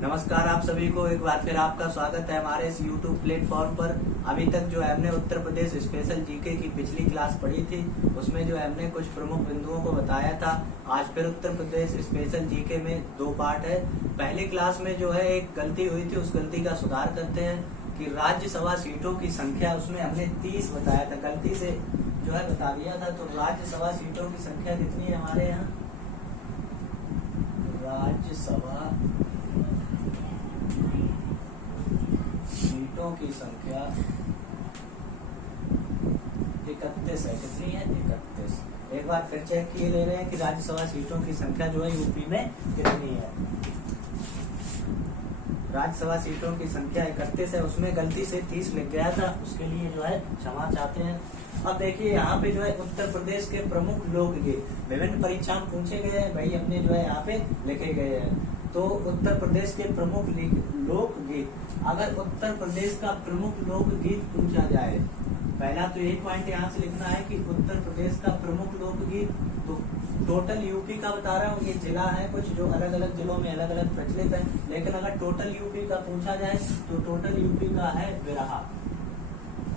नमस्कार, आप सभी को एक बार फिर आपका स्वागत है हमारे इस YouTube प्लेटफॉर्म पर। अभी तक जो है हमने उत्तर प्रदेश स्पेशल जीके की पिछली क्लास पढ़ी थी, उसमें जो है हमने कुछ प्रमुख बिंदुओं को बताया था। आज फिर उत्तर प्रदेश स्पेशल जीके में 2 पार्ट है। पहली क्लास में जो है एक गलती हुई थी, उस गलती का सुधार करते हैं कि राज्यसभा सीटों की संख्या उसमें हमने 30 बताया था, गलती से जो है बता दिया था। तो राज्यसभा सीटों की संख्या कितनी है हमारे यहाँ? राज्यसभा सीटों की संख्या 31 है। कितनी है? 31। एक बार फिर चेक किए ले रहे हैं कि राज्यसभा सीटों की संख्या जो है यूपी में कितनी है। राज्यसभा सीटों की संख्या 31 है, उसमें गलती से 30 लिख गया था, उसके लिए जो है क्षमा चाहते हैं। अब देखिए यहाँ पे जो है उत्तर प्रदेश के प्रमुख लोकगीत विभिन्न परीक्षा में पूछे गए हैं, भाई अपने जो है यहाँ पे लिखे गए हैं। तो उत्तर प्रदेश के प्रमुख लोकगीत, अगर उत्तर प्रदेश का प्रमुख लोकगीत पूछा जाए, पहला तो एक पॉइंट यहाँ से लिखना है कि उत्तर प्रदेश का प्रमुख लोकगीत। तो टोटल यूपी का बता रहा हूँ, ये जिला है कुछ जो अलग अलग जिलों में अलग अलग प्रचलित है, लेकिन अगर टोटल यूपी का पूछा जाए तो टोटल यूपी का है बिरहा।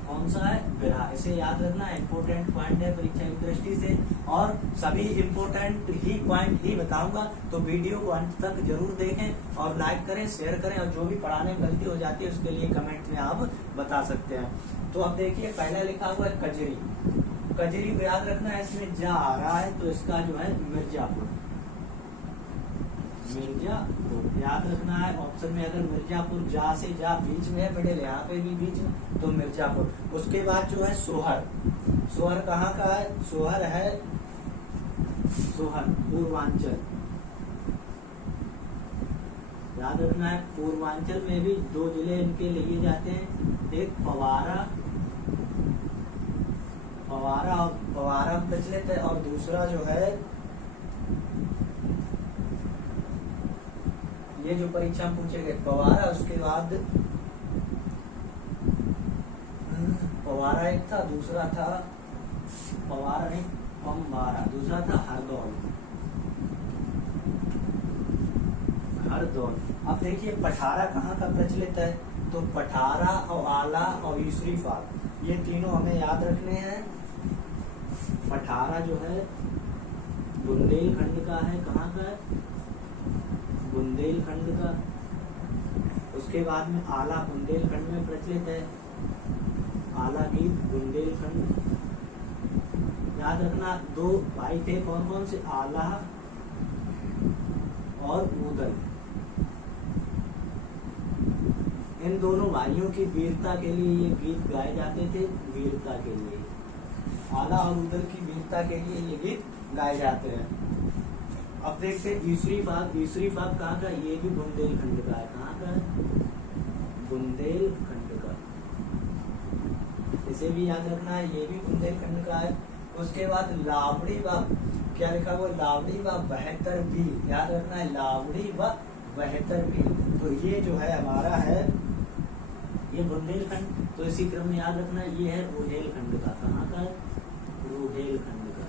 कौन सा है? बिरहा। इसे याद रखना, इम्पोर्टेंट पॉइंट है परीक्षा की दृष्टि से, और सभी इम्पोर्टेंट ही पॉइंट ही बताऊंगा। तो वीडियो को अंत तक जरूर देखें और लाइक करें, शेयर करें, और जो भी पढ़ाने में गलती हो जाती है उसके लिए कमेंट में आप बता सकते हैं। तो अब देखिए पहला लिखा हुआ है कजरी। कजरी को याद रखना है, इसमें जा आ रहा है तो इसका जो है मिर्जापुर। मिर्जापुर याद रखना है। ऑप्शन में अगर मिर्जापुर जा से जा बीच में है, मिडिल यहाँ पे भी बीच में, तो मिर्जापुर। उसके बाद जो है सोहर। सोहर कहाँ का है? सोहर है सोहर पूर्वांचल। याद रखना है, पूर्वांचल में भी 2 जिले इनके लिए जाते हैं, एक पवारा और पवारा प्रचलित है, और दूसरा जो है ये जो परीक्षा में पूछे गए पवारा, उसके बाद पवारा एक था, दूसरा था पवारा नहीं पंबारा, दूसरा था हरदौल। अब देखिए पठारा कहाँ का प्रचलित है? तो पठारा और आला और ईसरी फाग, ये तीनों हमें याद रखने हैं। पठारा जो है बुंदेलखंड का है, कहाँ का है? बुंदेलखंड का। उसके बाद में आला बुंदेलखंड में प्रचलित है, आला गीत बुंदेलखंड। याद रखना 2 भाई थे, कौन कौन से? आला और उदल। इन दोनों भाइयों की वीरता के लिए ये गीत गाए जाते थे, वीरता के लिए। आला और उदल की वीरता के लिए ये गीत गाए जाते हैं। अब देखते हैं ईसरी फाग। ईसरी फाग कहाँ का? ये भी बुंदेलखंड का है। कहाँ का है? बुंदेलखंड का। इसे भी याद रखना है, ये भी बुंदेलखंड का है। उसके बाद लावड़ी व, क्या लिखा हुआ? लावड़ी व बहत्तर बील। याद रखना है, लावड़ी व बहत्तर बील। तो ये जो है हमारा है ये बुंदेलखंड। तो इसी क्रम में याद रखना है, ये है रुहेलखंड का। कहाँ का है? रुहेलखंड का।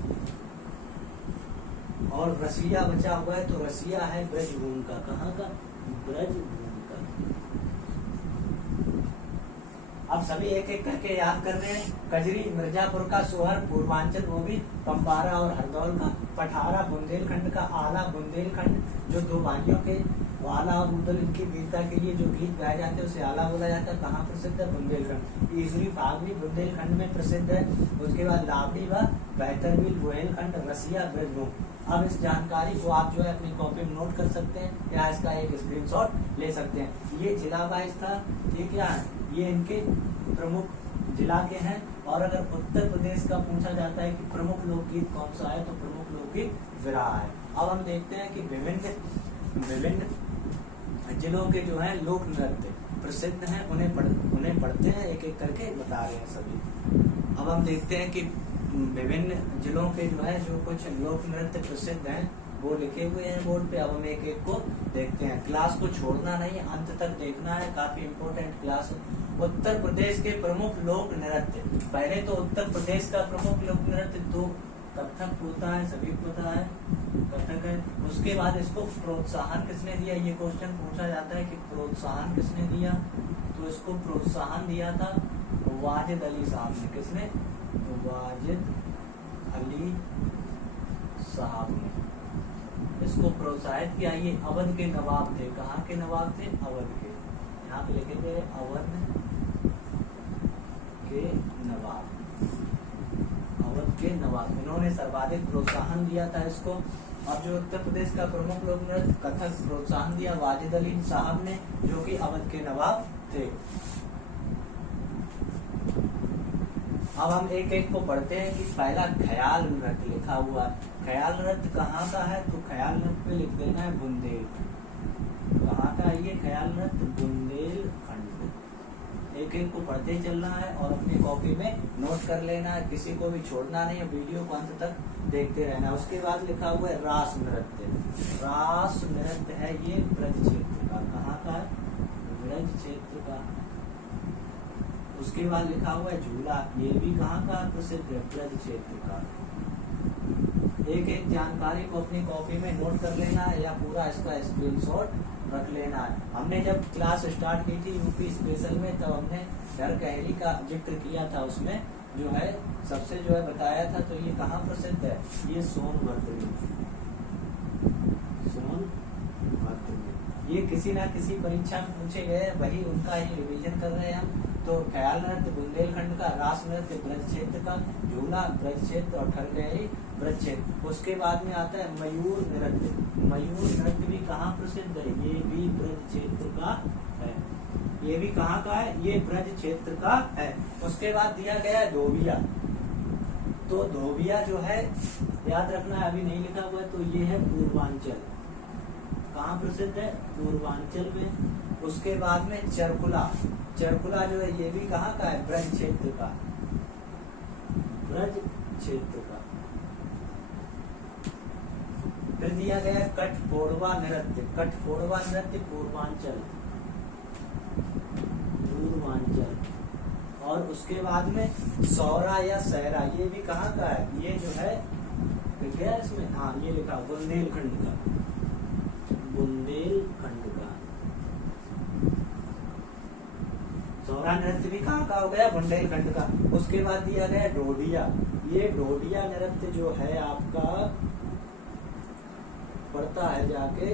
और रसिया बचा हुआ है, तो रसिया है ब्रजभूमि का। कहाँ का? ब्रजभूमि का। अब सभी एक एक करके याद कर रहे हैं। कजरी मिर्जापुर का, सोहर पूर्वांचल वो भी पंबारा और हरदौल का, पठारा बुंदेलखंड का, आला बुंदेलखंड जो 2 भाइयों के आला और उदल इनकी वीरता के लिए जो गीत गाए जाते हैं उसे आला बोला जाता है। कहाँ प्रसिद्ध है? बुंदेलखंड। ईसरी फाग भी बुंदेलखंड में प्रसिद्ध है। उसके बाद लावड़ी व बहत्तरबील बुंदेलखंड, रसिया ब्रजभूमि। अब इस जानकारी को आप जो है अपनी कॉपी में नोट कर सकते हैं या इसका एक स्क्रीनशॉट ले सकते हैं। ये जिला वाइज था, ये क्या है? ये इनके प्रमुख जिला के हैं। और अगर उत्तर प्रदेश का पूछा जाता है कि प्रमुख लोकगीत कौन सा है, तो प्रमुख लोकगीत बिरहा है। अब हम देखते हैं कि विभिन्न जिलों के जो है लोक नृत्य प्रसिद्ध हैं, उन्हें पढ़ते हैं, एक एक करके बता रहे हैं सभी। अब हम देखते हैं कि विभिन्न जिलों के जो है जो कुछ लोक नृत्य प्रसिद्ध हैं वो लिखे हुए हैं बोर्ड पे। अब हम एक एक को देखते हैं। क्लास को छोड़ना नहीं, अंत तक देखना है, काफी इम्पोर्टेंट क्लास है। उत्तर प्रदेश के प्रमुख लोक नृत्य। पहले तो उत्तर प्रदेश का प्रमुख लोक नृत्य 2 कथक होता है, सभी को पता है कथक है। उसके बाद इसको प्रोत्साहन किसने दिया, ये क्वेश्चन पूछा जाता है कि प्रोत्साहन किसने दिया, तो इसको प्रोत्साहन दिया था वाजिद अली साहब ने। किसने, वाजिद अली साहब ने इसको प्रोत्साहित किया। ये अवध के नवाब थे, कहाँ के नवाब थे, अवध के, यहाँ पे लिखेंगे अवध के नवाब, अवध के नवाब, इन्होंने सर्वाधिक प्रोत्साहन दिया था इसको। अब जो उत्तर प्रदेश का प्रमुख लोक नृत्य कथक प्रोत्साहन दिया वाजिद अली साहब ने, जो कि अवध के नवाब थे। अब हम एक एक को पढ़ते हैं कि पहला ख्याल नृत्य लिखा हुआ है। ख्याल नृत्य कहाँ का है, तो ख्याल नृत्य पे लिख देना है बुंदेलखंड। कहाँ का है ये ख्याल नृत्य, बुंदेलखंड। एक एक को पढ़ते चलना है और अपनी कॉपी में नोट कर लेना है, किसी को भी छोड़ना नहीं है, वीडियो को अंत तक देखते रहना। उसके बाद लिखा हुआ है रास नृत्य। रास नृत्य है ये ब्रज क्षेत्र का, कहाँ का है, ब्रज क्षेत्र का। उसके बाद लिखा हुआ है झूला, ये भी कहाँ का प्रसिद्ध है, ब्रज क्षेत्र का। एक एक जानकारी को अपनी कॉपी में नोट कर लेना है या पूरा इसका स्क्रीनशॉट रख लेना है। हमने जब क्लास स्टार्ट की थी यूपी स्पेशल में, तब हमने डर कहरी का जिक्र किया था, उसमें जो है सबसे जो है बताया था। तो ये कहाँ प्रसिद्ध है, ये सोनभद्र में, सोनभद्र में। ये किसी ना किसी परीक्षा में पूछे गए, वही उनका ही रिवीजन कर रहे हैं हम। तो ख्याल नृत्य बुंदेलखंड का, रास नृत्य ब्रज क्षेत्र का, झूला ब्रज क्षेत्र और ठरगहरी ब्रज क्षेत्र। उसके बाद में आता है मयूर नृत्य। मयूर नृत्य भी कहाँ प्रसिद्ध है, ये भी ब्रज क्षेत्र का है। ये भी कहाँ का है, ये ब्रज क्षेत्र का है। उसके बाद दिया गया है धोबिया। तो धोबिया जो है याद रखना है, अभी नहीं लिखा हुआ है, तो ये है पूर्वांचल। कहाँ प्रसिद्ध है, पूर्वांचल में। उसके बाद में चरकुला। चरकुला जो है ये भी कहाँ का है, ब्रज क्षेत्र का, ब्रज क्षेत्र का। फिर दिया गया है कठफोड़वा नृत्य। कठफोड़वा नृत्य पूर्वांचल, पूर्वांचल। और उसके बाद में सौरा या सहरा, ये भी कहाँ का है, ये जो है लिख गया इसमें, हाँ ये लिखा बुंदेलखंड का, बुंदेलखंड का। सौरा नृत्य भी कहाँ का हो गया, बुंदेलखंड का। उसके बाद दिया गया ढोडिया। ये ढोडिया नृत्य जो है आपका पड़ता है जाके,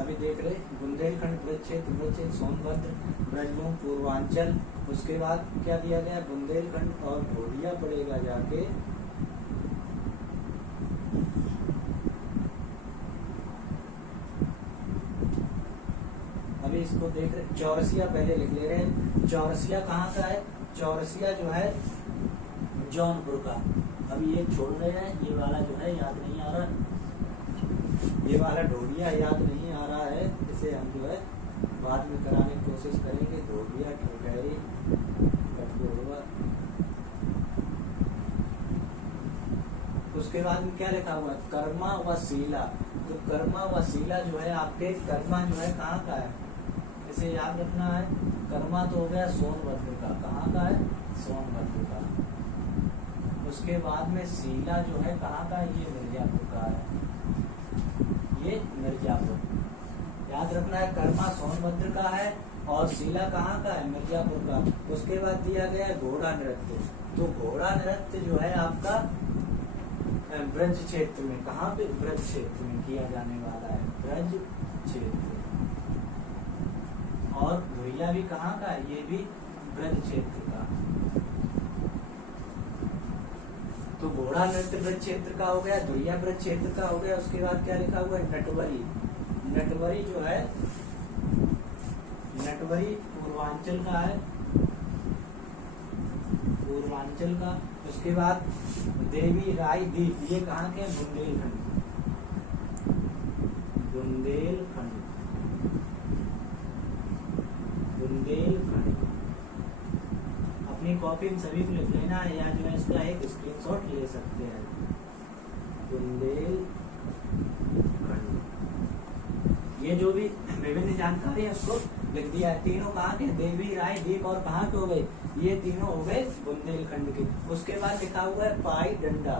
अभी देख रहे बुंदेलखंड ब्रज क्षेत्र सोनभद्र, ब्रजभूमि पूर्वांचल। उसके बाद क्या दिया गया, बुंदेलखंड और ढोडिया पड़ेगा जाके अभी इसको देख रहे, चौरसिया पहले लिख ले रहे हैं। चौरसिया कहाँ का है, चौरसिया जो है जौनपुर का। अभी ये छोड़ रहे हैं, ये वाला जो है याद नहीं आ रहा, ये वाला ढोडिया याद नहीं आ रहा है, इसे हम जो है बाद में कराने की कोशिश करेंगे। ढोडिया, ठरगहरी, कठफोड़वा। उसके बाद में क्या लिखा हुआ है, कर्मा व शीला। तो कर्मा व शीला जो है आपके, कर्मा जो है कहाँ का है, इसे याद रखना है। कर्मा तो हो गया सोनभद्र का, कहाँ का है, सोनभद्र का। उसके बाद में शीला जो है कहाँ का है, ये मिर्जापुर का है, ये मिर्जापुर। याद रखना है, कर्मा सोनभद्र का है और शीला कहाँ का है, मिर्जापुर का। उसके बाद दिया गया घोड़ा नृत्य। तो घोड़ा नृत्य जो है आपका ब्रज क्षेत्र में, कहाँ पे, ब्रज क्षेत्र में किया जाने वाला है, ब्रज क्षेत्र। और धुरिया भी कहाँ का है, ये भी ब्रज क्षेत्र का। तो घोड़ा नृत्य ब्रज क्षेत्र का हो गया, धुरिया ब्रज क्षेत्र का हो गया। उसके बाद क्या लिखा हुआ है, नटवरी। नटवरी जो है, नटवरी पूर्वांचल का है, पूर्वांचल का। उसके बाद देवी राय दीप, ये कहाँ के, बुंदेलखंड, बुंदेलखंड, बुंदेलखंड। अपनी कॉपी में सभी को लिख लेना है या जो है इसका एक स्क्रीनशॉट ले सकते हैं। बुंदेलखंड। ये जो भी विभिन्न जानकारी है उसको लिख दिया। तीनों कहाँ के, देवी, राय, दीप और कहाँ के हो गए, ये तीनों हो गए बुंदेलखंड के। उसके बाद लिखा हुआ है पाई डंडा,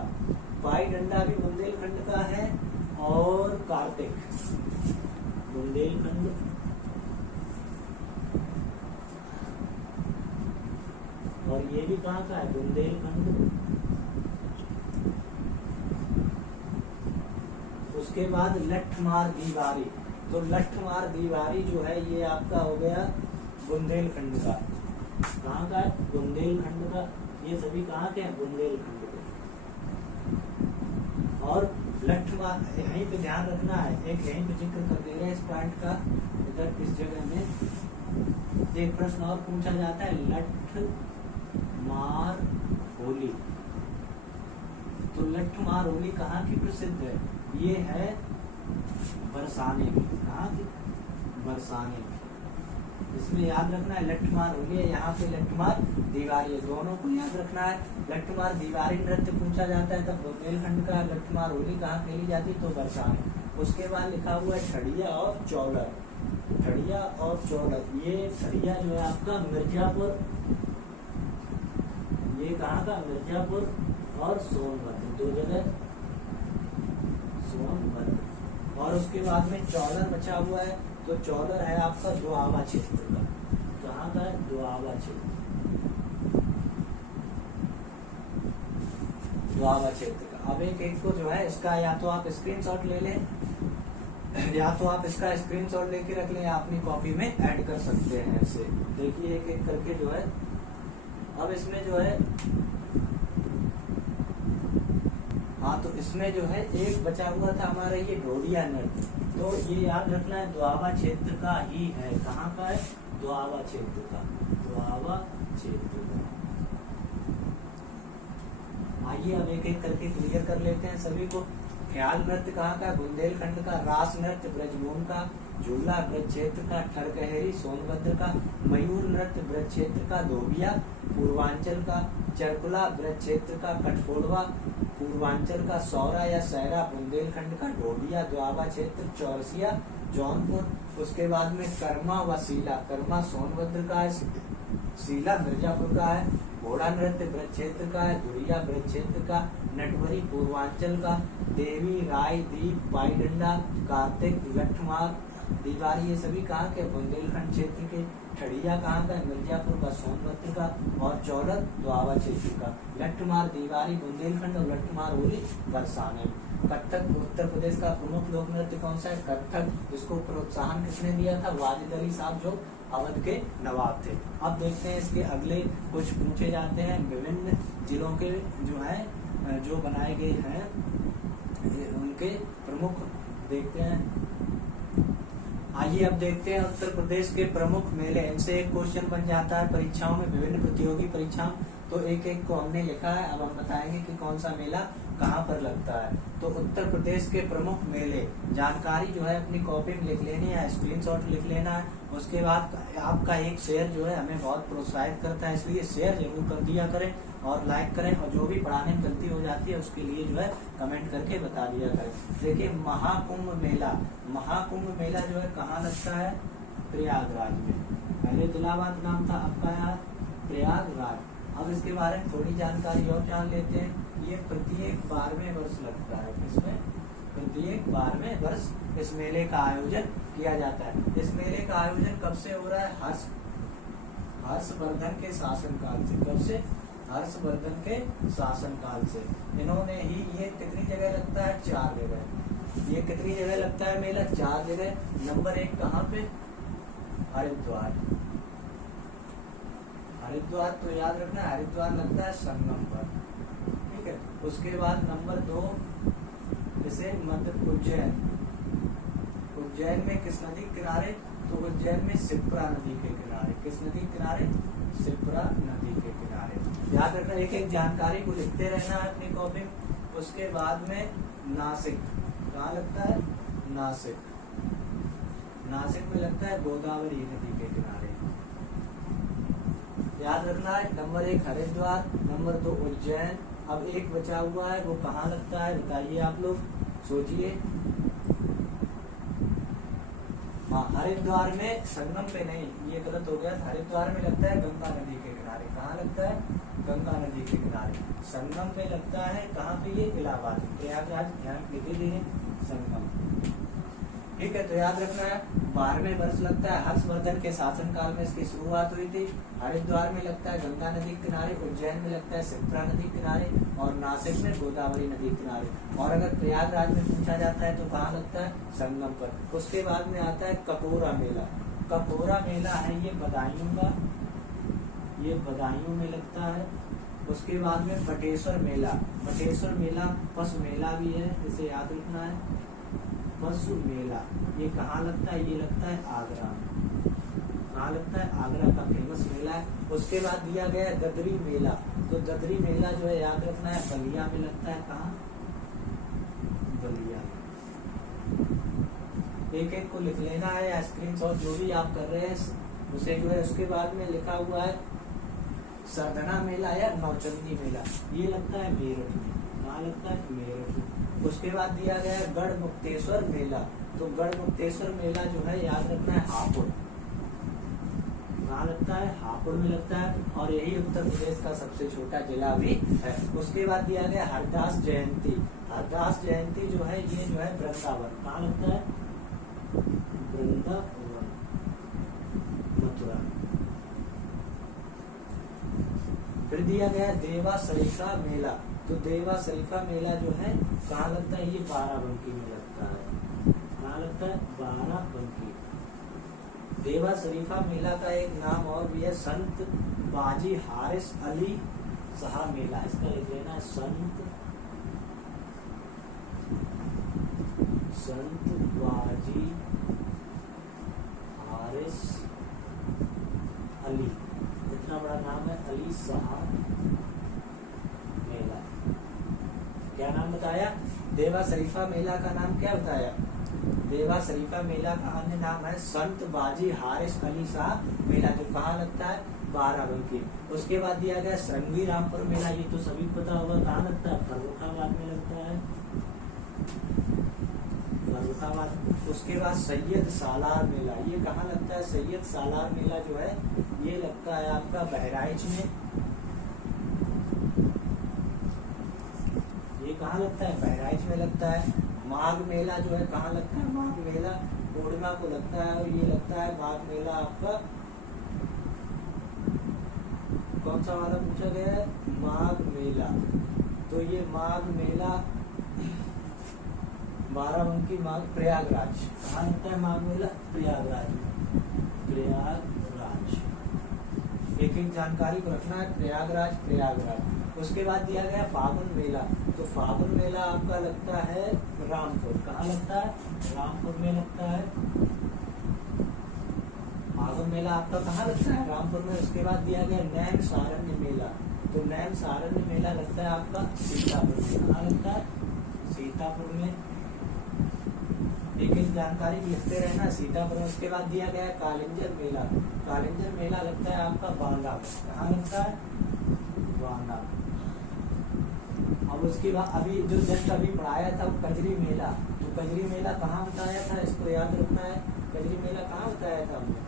पाई डंडा भी बुंदेलखंड का है, और कार्तिक बुंदेलखंड, और ये भी कहाँ का है, बुंदेलखंड। उसके बाद लठमार दीवारी, तो लठमार दीवारी जो है ये आपका हो गया बुंदेलखंड का। कहाँ का है, बुंदेलखंड का। ये सभी कहाँ के हैं, बुंदेलखंड के। और लठमार यहीं पे ध्यान रखना है, एक यहीं पे जिक्र कर दे रहे हैं इस पॉइंट का। इधर इस जगह में एक प्रश्न और पूछा जाता है, लठमार होली। तो लठमार होली कहाँ की प्रसिद्ध है, ये है बरसाने की। कहाँ की, बरसाने की। इसमें याद रखना है लठमार होली है, यहाँ पे लठमार दीवारी है, दोनों को याद रखना है। लठमार दीवारी नृत्य पूछा जाता है तब बुंदेलखंड का, लठमार होली कहाँ खेली जाती तो बरसाने। उसके बाद लिखा हुआ है ठड़िया और चौलर, ठड़िया और चौलर। ये ठड़िया जो है आपका मिर्जापुर, ये कहाँ का, मिर्जापुर और सोनभद्र, दो जगह सोनभद्र। और उसके बाद में चौलर बचा हुआ है, तो चौलर है आपका दोआबा क्षेत्र का। कहाँ का है, दोआबा क्षेत्र, दोआबा क्षेत्र का। अब एक एक को जो है इसका या तो आप स्क्रीनशॉट ले लें, या तो आप इसका स्क्रीनशॉट लेके रख लें, या अपनी कॉपी में ऐड कर सकते हैं ऐसे। देखिए एक एक करके जो है, अब इसमें जो है, हाँ, तो इसमें जो है एक बचा हुआ था हमारा ये ढोडिया नृत्य, तो ये याद रखना है दोआबा क्षेत्र का ही है। कहाँ का है, दोआबा क्षेत्र का, दोआबा क्षेत्र का। आइए अब एक एक करके क्लियर कर लेते हैं सभी को। ख्याल नृत्य कहाँ का, बुंदेलखंड का। रास नृत्य ब्रजभूमि का। झूला ब्रज क्षेत्र का। ठरकहरी सोनभद्र का। मयूर नृत्य ब्रज क्षेत्र का, धोबिया पूर्वांचल का। चरकुला ब्रज क्षेत्र का। कठफोड़वा पूर्वांचल का। सौरा या सहरा बुंदेलखंड का। ढोडिया दोआबा क्षेत्र। चौरसिया जौनपुर। उसके बाद में कर्मा व सीला, कर्मा सोनभद्र का है, सीला मिर्जापुर का है। घोड़ा नृत्य ब्रज क्षेत्र का है। धुरिया ब्रज क्षेत्र का। नटवरी पूर्वांचल का। देवी, राय, दीप, पाईडंडा, कार्तिक, लठमार दीवारी, ये सभी कहाँ के, बुंदेलखंड क्षेत्र के। ठड़िया कहाँ का, मिर्जापुर का, सोनभद्र का। और चौलर दोआबा क्षेत्र का। लठमार दीवारी बुंदेलखंड और लठमार होली बरसाने। कथक उत्तर प्रदेश का प्रमुख लोक नृत्य कौन सा है, कथक, जिसको प्रोत्साहन किसने दिया था, वाजिद अली साहब जो अवध के नवाब थे। अब देखते हैं इसके अगले कुछ पूछे जाते हैं विभिन्न जिलों के जो है, जो बनाए गए हैं उनके प्रमुख देखते हैं। आइए अब देखते हैं उत्तर प्रदेश के प्रमुख मेले। इनसे एक क्वेश्चन बन जाता है परीक्षाओं में, विभिन्न प्रतियोगी परीक्षाओं। तो एक एक को हमने लिखा है, अब हम बताएंगे कि कौन सा मेला कहाँ पर लगता है। तो उत्तर प्रदेश के प्रमुख मेले, जानकारी जो है अपनी कॉपी में लिख लेनी है, स्क्रीनशॉट लिख लेना है। उसके बाद आपका एक शेयर जो है हमें बहुत प्रोत्साहित करता है, इसलिए शेयर जरूर कर दिया करें और लाइक करें, और जो भी पढ़ाने में गलती हो जाती है उसके लिए जो है कमेंट करके बता दिया करें। देखिए महाकुंभ मेला, महाकुंभ मेला जो है कहाँ लगता है, प्रयागराज में। पहले इलाहाबाद नाम था, अब का है प्रयागराज। अब इसके बारे में थोड़ी जानकारी और जान लेते हैं। ये प्रत्येक 12वें वर्ष लगता है, इसमें प्रत्येक 12वें वर्ष इस मेले का आयोजन किया जाता है। इस मेले का आयोजन कब से हो रहा है, हर्षवर्धन के शासनकाल से। कब से, हर्षवर्धन के शासनकाल से। इन्होंने ही, ये कितनी जगह लगता है, 4 जगह। ये कितनी जगह लगता है मेला, 4 जगह। नंबर 1 कहाँ पे, हरिद्वार। हरिद्वार तो याद रखना, हरिद्वार लगता है संगम पर, ठीक है। उसके बाद नंबर 2 जैसे मध्य उज्जैन, उज्जैन में किस नदी के किनारे, तो उज्जैन में शिप्रा नदी के किनारे। किस नदी के किनारे, शिप्रा नदी के किनारे। याद रखना, एक एक जानकारी को लिखते रहना है अपनी कॉपी में। उसके बाद में नासिक, कहाँ लगता है, नासिक। नासिक में लगता है गोदावरी नदी के किनारे। याद रखना है, नंबर 1 हरिद्वार, नंबर 2 उज्जैन। अब एक बचा हुआ है, वो कहाँ लगता है बताइए, आप लोग सोचिए। हाँ, हरिद्वार में संगम पे नहीं, ये गलत हो गया। हरिद्वार में लगता है गंगा नदी के किनारे। कहाँ लगता है? गंगा नदी के किनारे। संगम पे लगता है कहाँ पे? ये इलाहाबाद, प्रयागराज, ध्यान लिखे दिए संगम। ठीक है, तो याद रखना है 12वें वर्ष लगता है हर्षवर्धन के शासनकाल में इसकी शुरुआत हुई थी। हरिद्वार में लगता है गंगा नदी के किनारे, उज्जैन में लगता है शिप्रा नदी के किनारे, और नासिक में गोदावरी नदी के किनारे। और अगर प्रयागराज में पूछा जाता है तो कहाँ लगता है? संगम पर। उसके बाद में आता है कपोरा मेला। कपोरा मेला है ये बदायूं का, ये बदायूं में लगता है। उसके बाद में बटेश्वर मेला। बटेश्वर मेला पशु मेला भी है, इसे याद रखना है। पशु मेला ये कहाँ लगता है? ये लगता है आगरा। कहाँ लगता है? आगरा का फेमस मेला है। उसके बाद दिया गया है गदरी मेला। तो गदरी मेला जो है याद रखना है बलिया में लगता है। कहाँ? बलिया। एक एक को लिख लेना है या स्क्रीनशॉट जो भी आप कर रहे हैं उसे जो है। उसके बाद में लिखा हुआ है सरधना मेला या नौचंदी मेला, ये लगता है मेरठ में। कहाँ लगता है? मेरठ में। उसके बाद दिया गया है गढ़ मुक्तेश्वर मेला। तो गढ़ मुक्तेश्वर मेला जो है याद रखना है हापुड़। कहाँ लगता है? हापुड़ में लगता है, और यही उत्तर प्रदेश का सबसे छोटा जिला भी है। उसके बाद दिया गया हरदास जयंती। हरदास जयंती जो है ये जो है वृंदावन। कहाँ लगता है? वृंदावन, मथुरा। फिर दिया गया देवा सरीखा मेला। तो देवा सरीखा मेला जो है कहाँ लगता है? ये बाराबंकी में लगता है। कहाँ लगता है? बाराबंकी। देवा शरीफा मेला का एक नाम और भी है संत बाजी हारिस अली शाह मेला। इसका लिख लेना है संत बाजी हारिस अली, इतना बड़ा नाम है, अली शाह मेला। क्या नाम बताया? देवा शरीफा मेला का नाम क्या बताया? देवा शरीफा मेला का अन्य नाम है संत बाजी हारिस अली शाह मेला, जो कहाँ लगता है? बाराबंकी। उसके बाद दिया गया श्रृंगी रामपुर मेला। ये तो सभी पता होगा, कहाँ लगता है? फर्रुखाबाद में लगता है, फर्रुखाबाद। उसके बाद सैयद सालार मेला, ये कहाँ लगता है? सैयद सालार मेला जो है ये लगता है आपका बहराइच में। ये कहाँ लगता है? बहराइच में लगता है। माघ मेला जो है कहाँ लगता है? माघ मेला पूर्णिमा को लगता है, और ये लगता है माघ मेला आपका कौन सा वाला पूछा गया है? माघ मेला। तो ये माघ मेला बाराबंकी, माघ, प्रयागराज। कहाँ लगता है माघ मेला? प्रयागराज। प्रयागराज एक एक जानकारी को रखना है। प्रयागराज, प्रयागराज। उसके बाद दिया गया फागुन मेला। तो फागुन मेला आपका लगता है रामपुर। कहाँ लगता है? रामपुर में लगता है। फागुन मेला आपका कहाँ लगता है? रामपुर में। उसके बाद दिया गया नैन सारण्य मेला। तो नैन सारण्य मेला लगता है आपका सीतापुर में। कहाँ लगता है? सीतापुर में। एक एक जानकारी लिखते रहना सीतापुर में। उसके बाद दिया गया कालिंजर मेला। कालिंजर मेला लगता है आपका बांदा में। कहाँ लगता है? बांदा। अब उसके बाद अभी जो जस्ट अभी पढ़ाया था वो कजरी मेला। तो कजरी मेला कहाँ बताया था? इसको याद रखना है। कजरी मेला कहाँ बताया था हमने?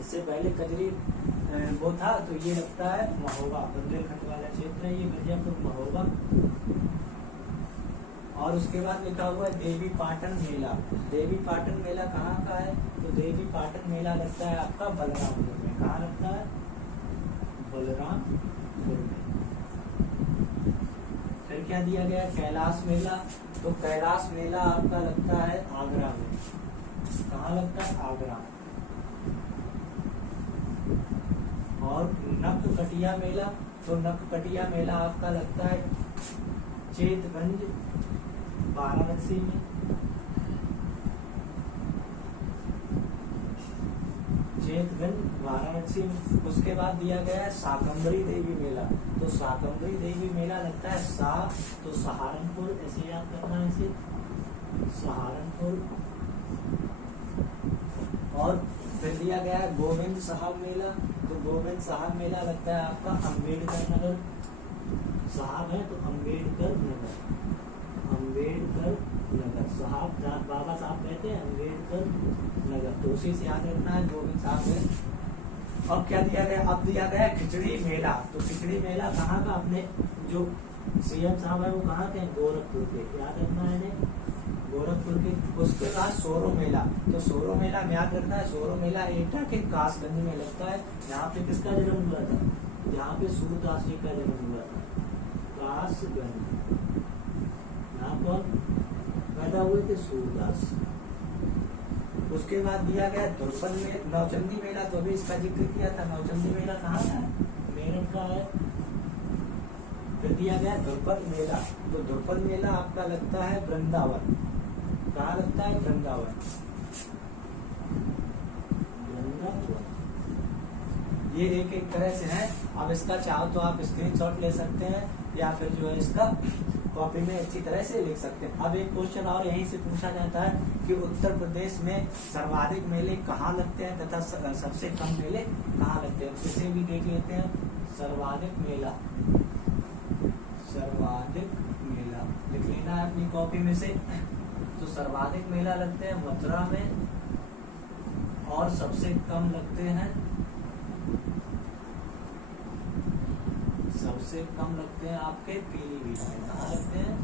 इससे पहले कजरी वो था, तो ये लगता है महोबा, बुंदेलखंड वाला क्षेत्र है ये, मिर्जापुर, महोबा। और उसके बाद लिखा हुआ है देवी पाटन मेला। देवी पाटन मेला कहाँ का है? तो देवी पाटन मेला लगता है आपका बलरामपुर में। कहाँ लगता है? बलरामपुर में। फिर क्या दिया गया? कैलाश मेला। तो कैलाश मेला आपका लगता है आगरा में। कहाँ लगता है? आगरा। और नककटिया मेला। तो नककटिया मेला आपका लगता है चेतगंज, वाराणसी में। चेतगंज, वाराणसी में। उसके बाद दिया गया है शाकंभरी देवी मेला। तो शाकंभरी देवी मेला लगता है तो सहारनपुर, ऐसे याद करना है इसे, सहारनपुर। और फिर दिया गया है गोविंद साहब मेला। तो गोविंद साहब मेला लगता है आपका अम्बेडकर नगर। साहब है तो अम्बेडकर नगर, अम्बेडकर नगर, साहब बाबा साहब कहते हैं अम्बेडकर नगर, तो उसी से याद रखना है गोविंद साहब है। अब क्या दिया गया, अब दिया गया खिचड़ी मेला। तो खिचड़ी मेला कहाँ का, अपने जो सीएम साहब है वो कहाँ के, गोरखपुर के, याद रखना है गोरखपुर के। उसके बाद सोरो मेला, तो सोरो मेला में याद रखना है, सोरो मेला एटा के कासगंज में लगता है। यहाँ पे किसका जन्म हुआ था, यहाँ पे सूरदास जी का जन्म हुआ था, कासगंज। यहाँ पर पैदा हुए थे सूरदास। उसके बाद दिया गया द्रुपद में नौचंदी मेला, तो अभी इसका जिक्र किया था। नौचंदी मेला कहाँ का है, मेरठ का है। फिर दिया गया द्रुपद मेला, तो द्रुपद मेला आपका लगता है वृंदावन। कहाँ लगता है, वृंदावन। ये एक एक तरह से है। अब इसका चाहो तो आप स्क्रीनशॉट ले सकते हैं या फिर जो है इसका कॉपी में अच्छी तरह से लिख सकते हैं। अब एक क्वेश्चन और यहीं से पूछा जाता है कि उत्तर प्रदेश में सर्वाधिक मेले कहाँ लगते हैं तथा सबसे कम मेले कहाँ लगते हैं। इसे भी देख लेते हैं। सर्वाधिक मेला, सर्वाधिक मेला लिख लेना है अपनी कॉपी में से। तो सर्वाधिक मेला लगते हैं मथुरा में और सबसे कम लगते हैं, सबसे कम लगते हैं आपके पीलीभीत में। कहाँ लगते हैं,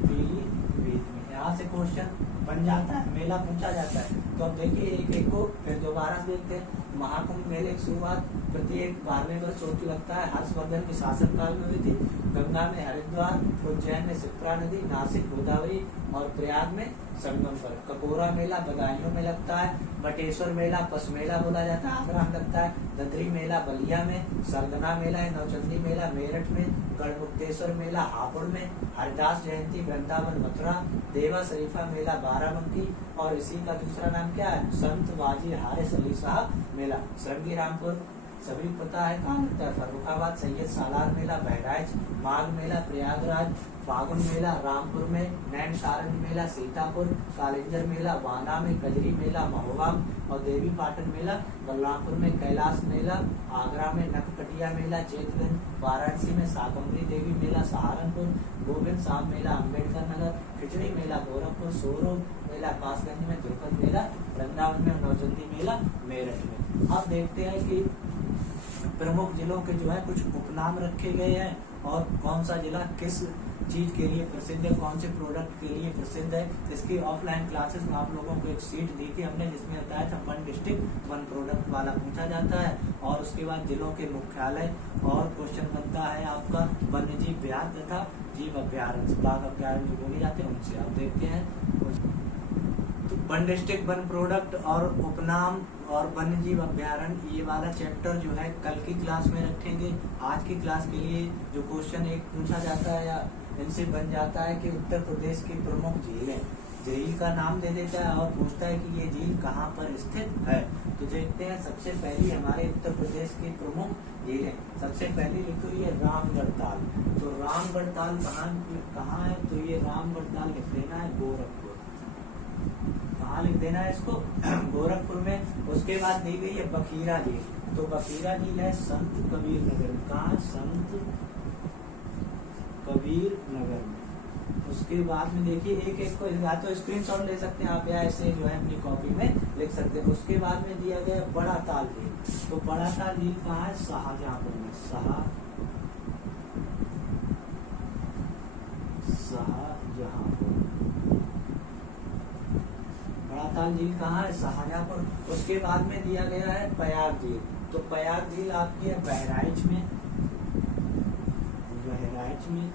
पीलीभीत में। यहाँ से क्वेश्चन बन जाता है, मेला पूछा जाता है। तो अब देखिए एक एक को फिर दोबारा से देखते हैं। महाकुंभ मेले की शुरुआत प्रत्येक 12वें वर्ष होती लगता है, हर्षवर्धन के शासन काल में हुई थी। गंगा में हरिद्वार, उज्जैन में शिप्रा नदी, नासिक गोदावरी और प्रयाग में संगम पर। ककोरा मेला बदायूं में लगता है। बटेश्वर मेला पस मेला बोला जाता है, आगरा में लगता है। ददरी मेला बलिया में। सरगना मेला है नौचंदी मेला मेरठ में। गढ़मुक्तेश्वर मेला हापुड़ में। हरिदास जयंती वृंदावन मथुरा। देवा शरीफा मेला बाराबंकी। और इसी का दूसरा नाम क्या है, संत बाजी हारे सली साहब मेला। श्रृंगी रामपुर सभी पता है कहाँ लगता है, फर्रुखाबाद। सैयद सालार मेला बहराइच। माघ मेला प्रयागराज। फागुन मेला रामपुर में। नैन सारंग मेला सीतापुर। कालिंजर मेला वाना में। कजरी मेला महोबा और देवी पाटन मेला बलरामपुर में। कैलाश मेला आगरा में। नखकटिया मेला चैतगंज। वाराणसी में शाकंभरी देवी मेला सहारनपुर। गोविंद साहब मेला अम्बेडकर नगर। खिचड़ी मेला गोरखपुर। सोरो मेला कासगंज में। द्रुपद मेला वृंदावन में। नौचंदी मेला मेरठ में। अब देखते हैं कि प्रमुख जिलों के जो है कुछ उपनाम रखे गए हैं और कौन सा जिला किस चीज के लिए प्रसिद्ध है, कौन से प्रोडक्ट के लिए प्रसिद्ध है। इसकी ऑफलाइन क्लासेस में आप लोगों को एक सीट दी थी हमने, जिसमें बताया था 1 डिस्ट्रिक्ट 1 प्रोडक्ट वाला पूछा जाता है। और उसके बाद जिलों के मुख्यालय और क्वेश्चन बनता है आपका वन्य जीव विहार तथा जीव अभ्यारण्य, बाघ अभ्यारण्य जो बोले जाते हैं उनसे। आप देखते हैं 1 डिस्ट्रिक्ट 1 प्रोडक्ट और उपनाम और वन्य जीव अभ्यारण्य, ये वाला चैप्टर जो है कल की क्लास में रखेंगे। आज की क्लास के लिए जो क्वेश्चन एक पूछा जाता है या इनसे बन जाता है कि उत्तर प्रदेश की प्रमुख झीलें, झील का नाम दे देता है और पूछता है कि ये झील कहाँ पर स्थित है। तो देखते हैं सबसे पहली हमारे उत्तर प्रदेश की प्रमुख झीलें। सबसे पहली लिखी हुई है रामगढ़ ताल। तो रामगढ़ ताल कहाँ है, तो ये रामगढ़ ताल लिख देना है गोरखपुर। कहाँ लिख देना है इसको, गोरखपुर में। उसके बाद दी गई है बखीरा झील। तो बखीरा झील है संत कबीर नगर। कहाँ, संत कबीर नगर में। उसके बाद में देखिए एक एक को या तो स्क्रीनशॉट ले सकते हैं आप या ऐसे जो है अपनी कॉपी में लिख सकते हैं। उसके बाद में दिया गया बड़ा ताल झील। तो बड़ा ताल झील कहाँ है, शाहजहांपुर में। शाहजहांपुर। बड़ा ताल झील कहाँ है, शाहजहांपुर। उसके बाद में दिया गया है प्रयाग झील। तो प्रयाग झील आपकी है बहराइच में। बहराइच में।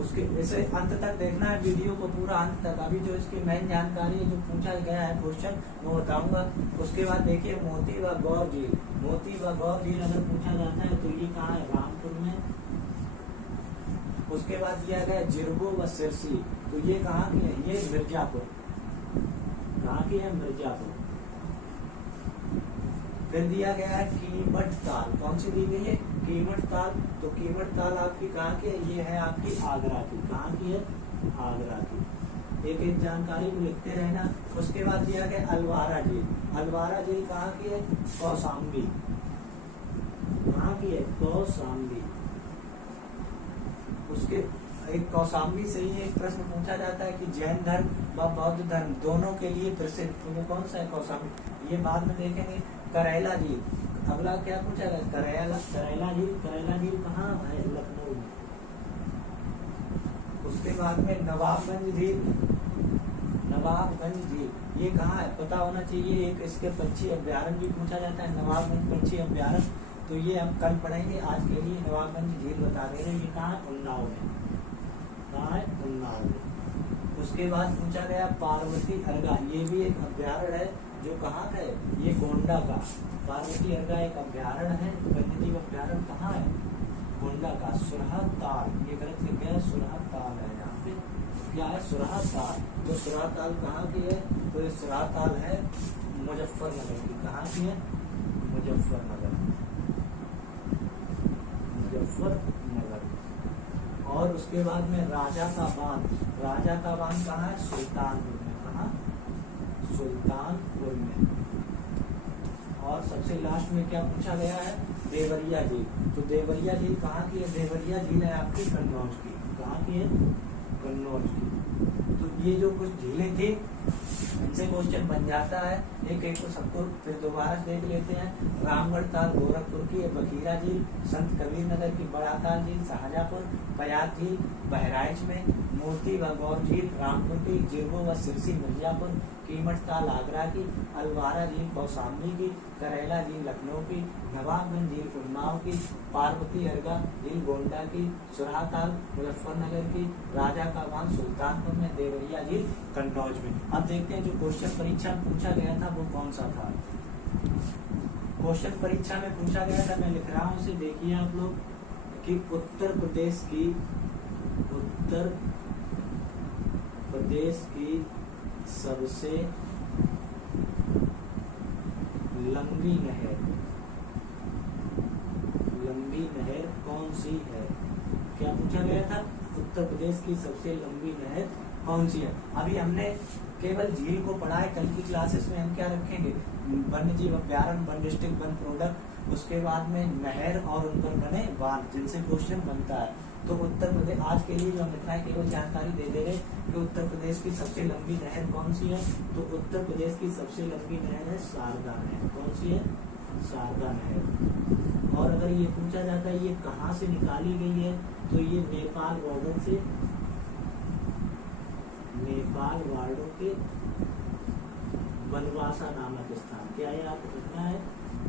उसके इसे अंत तक देखना है वीडियो को पूरा अंत तक। अभी जो इसकी मेन जानकारी जो पूछा गया है क्वेश्चन वो बताऊंगा। उसके बाद देखिए मोती व गौर झील। मोती व गौर झील अगर पूछा जाता है तो ये कहाँ है, रामपुर में। उसके बाद दिया गया जिरगो व सिरसी। तो ये कहाँ की है, ये मिर्जापुर। कहाँ की है, मिर्जापुर। फिर दिया गया है कीमठ ताल। कौन सी दी गई है, कीमठ ताल। तो कीमठ ताल आपकी कहाँ की है, ये है आपकी आगरा की। कहाँ की है, आगरा की। एक एक जानकारी को लिखते रहना। उसके बाद दिया गया अलवारा झील। अलवारा झील कहाँ की है, कौशाम्बी। कहाँ की है, कौशाम्बी। उसके एक कौशाम्बी से ही एक प्रश्न पूछा जाता है कि जैन धर्म व बौद्ध धर्म दोनों के लिए प्रसिद्ध, तो वो कौन सा है कौशाम्बी, ये बाद में देखेंगे। करैला झील, अगला क्या पूछा गया, करैला झील कहाँ है, लखनऊ में। उसके बाद में नवाबगंज झील ये कहाँ है, पता होना चाहिए। एक इसके पक्षी अभ्यारण्य भी पूछा जाता है, नवाबगंज पक्षी अभ्यारण्य, तो ये हम कल पढ़ेंगे। आज के लिए नवाबगंज झील बता दे रहे हैं, ये कहाँ है, उन्नाव में, कहाँ है, उन्नाव में। उसके बाद पूछा गया पार्वती अर्गा, ये भी एक अभ्यारण्य है, जो कहाँ है, ये गोंडा का। पार्वती अर्गा एक अभ्यारण्य है, वन्यजीव अभ्यारण्य कहाँ है, गोंडा का। सुरहा ताल, ये गलत लिख गया, सुरहा ताल है यहाँ पे, क्या है, सुरहा ताल। तो सुरहा ताल कहाँ की है, तो ये सुरहा ताल है मुजफ्फरनगर की, कहाँ की है, मुजफ्फरनगर। और उसके बाद में राजा का बांध कहाँ है, सुल्तानपुर में, कहाँ, सुल्तानपुर में। और सबसे लास्ट में क्या पूछा गया है, देवरिया झील। तो देवरिया झील कहाँ की है, देवरिया झील है आपकी कन्नौज की, कहाँ की है, कन्नौज की। तो ये जो कुछ झीलें थी इनसे क्वेश्चन बन जाता है, एक एक को सबको फिर दोबारा देख लेते हैं। रामगढ़ ताल गोरखपुर की, बखीरा झील संत कबीर नगर की, बड़ा ताल झील शाहजहाँपुर, बयात झील बहराइच में, मोती व गौर झील रामपुर की, जिरगो व सिरसी मिर्जापुर, कीमठ ताल आगरा की, अलवारा झील कौशाम्बी की, करैला झील लखनऊ की, नवाबगंज झील उन्नाव की, पार्वती अर्गा झील गोंडा की, सुरहा ताल मुजफ्फरनगर की, राजा का बांध सुल्तानपुर में, देवरिया झील कन्नौज में। अब देखते हैं जो क्वेश्चन परीक्षा में पूछा गया था वो कौन सा था। क्वेश्चन परीक्षा में पूछा गया था, मैं लिख रहा हूँ उसे, देखिए आप लोग, कि उत्तर प्रदेश की सबसे लंबी नहर कौन सी है। क्या पूछा गया था, उत्तर प्रदेश की सबसे लंबी नहर कौन सी है। अभी हमने केवल झील को पढ़ा है, कल की क्लासेस में हम क्या रखेंगे, वन्य जीव अभ्यारण्य, वन डिस्ट्रिक्ट, वन प्रोडक्ट, उसके बाद में नहर और उन पर बने बांध जिनसे क्वेश्चन बनता है। तो उत्तर प्रदेश आज के लिए जो हम इतना केवल जानकारी दे रहे कि उत्तर प्रदेश की सबसे लंबी नहर कौन सी है। तो उत्तर प्रदेश की सबसे लंबी नहर है शारदा नहर। कौन सी है, शारदा नहर। और अगर ये पूछा जाता है ये कहाँ से निकाली गई है, तो ये नेपाल बॉर्डर से, नेपाल बॉर्डर के बनवासा नामक स्थान, क्या है आपको लिखना है,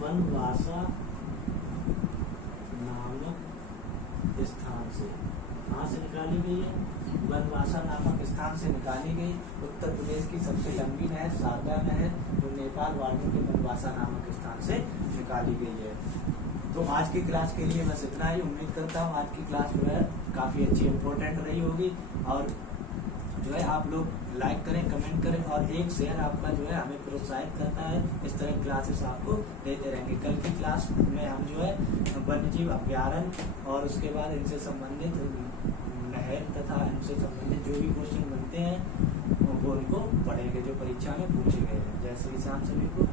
बनवासा नामक स्थान से। कहाँ से निकाली गई है, बनवासा नामक स्थान से निकाली गई। उत्तर प्रदेश की सबसे लंबी नहर शारदा नहर, जो नेपाल बॉर्डर के बनवासा नामक स्थान से निकाली गई है। तो आज की क्लास के लिए बस इतना ही। उम्मीद करता हूँ आज की क्लास जो है काफी अच्छी इंपॉर्टेंट रही होगी, और जो है आप लोग लाइक करें, कमेंट करें, और एक शेयर आपका जो है हमें प्रोत्साहित करता है। इस तरह की क्लासेस आपको देते रहेंगे। कल की क्लास में हम जो है वन्यजीव अभ्यारण्य और उसके बाद इनसे संबंधित नहर तथा इनसे संबंधित जो भी क्वेश्चन बनते हैं वो उनको पढ़ेंगे जो परीक्षा में पूछे गए हैं। जय श्री राम सभी को।